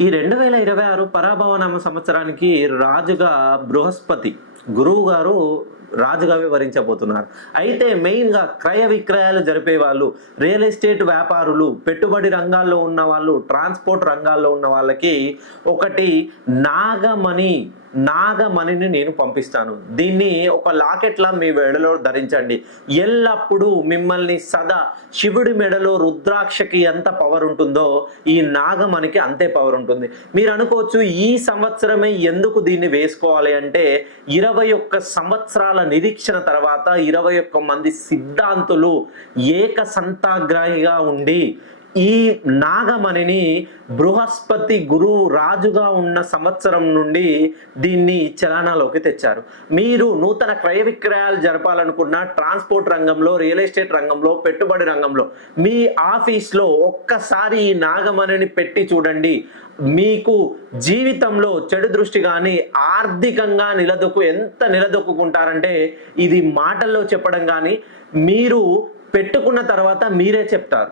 ఈ 2026 పరాభవనామ సంవత్సరానికి రాజుగా బృహస్పతి గురువు గారు రాజుగా వివరించబోతున్నారు. అయితే మెయిన్‌గా క్రయ విక్రయాలు జరిపే వాళ్ళు, రియల్ ఎస్టేట్ వ్యాపారులు, పెట్టుబడి రంగాల్లో ఉన్న వాళ్ళు, ట్రాన్స్‌పోర్ట్ రంగాల్లో ఉన్న వాళ్ళకి ఒకటి నాగమణి, నాగమణిని నేను పంపిస్తాను. దీన్ని ఒక లాకెట్‌లా మీ మెడలో ధరించండి. ఎల్లప్పుడూ మిమ్మల్ని సదా శివుడి మెడలో రుద్రాక్షకి ఎంత పవర్ ఉంటుందో, ఈ నాగమణికి అంతే పవర్ ఉంటుంది. మీరు అనుకోవచ్చు ఈ సంవత్సరమే ఎందుకు దీన్ని వేసుకోవాలి అంటే 21 సంవత్సరాల నిరీక్షణ తర్వాత 21 మంది సిద్ధాంతులు ఏకసంతాగ్రాహిగా ఉండి ఈ నాగమణిని బృహస్పతి గురువు రాజుగా ఉన్న సంవత్సరం నుండి దీన్ని చలనాలోకి తెచ్చారు. మీరు నూతన క్రయ విక్రయాలు జరపాలనుకున్న ట్రాన్స్పోర్ట్ రంగంలో, రియల్ ఎస్టేట్ రంగంలో, పెట్టుబడి రంగంలో మీ ఆఫీస్‌లో ఒక్కసారి ఈ నాగమణిని పెట్టి చూడండి. మీకు జీవితంలో చెడు దృష్టి గాని, ఆర్థికంగా ఎంత నిలదొక్కుకుంటారంటే ఇది మాటల్లో చెప్పడం గాని, మీరు పెట్టుకున్న తర్వాత మీరే చెప్తారు.